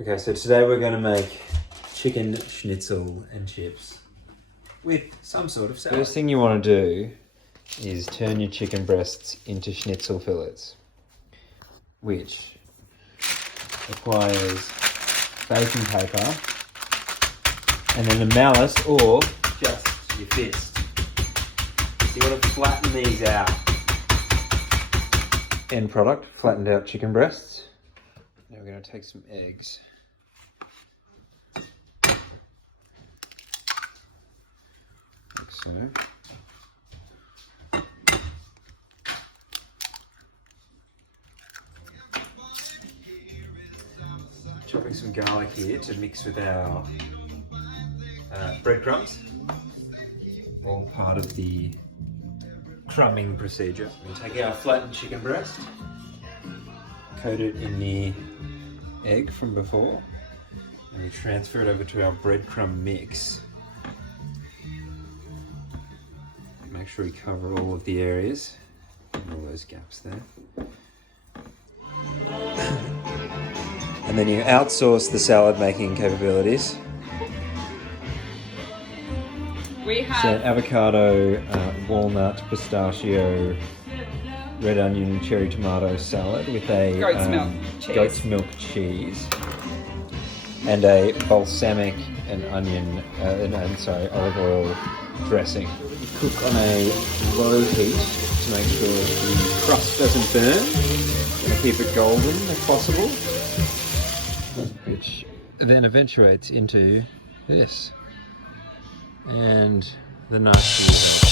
Okay, so today we're going to make chicken schnitzel and chips with some sort of salad. First thing you want to do is turn your chicken breasts into schnitzel fillets, which requires baking paper and then a mallet or just your fist. You want to flatten these out. End product, flattened out chicken breasts. Now we're going to take some eggs. Like so. Chopping some garlic here to mix with our breadcrumbs. All part of the crumbing procedure. We take our flattened chicken breast, coat it in the egg from before, and we transfer it over to our breadcrumb mix. Make sure we cover all of the areas and all those gaps there. And then you outsource the salad making capabilities. We have So avocado, walnut, pistachio, red onion, cherry tomato salad with a goat's milk cheese and a balsamic and onion, olive oil dressing. You cook on a low heat to make sure the crust doesn't burn. You're going to keep it golden if possible, which then eventuates into this. And the nasty result.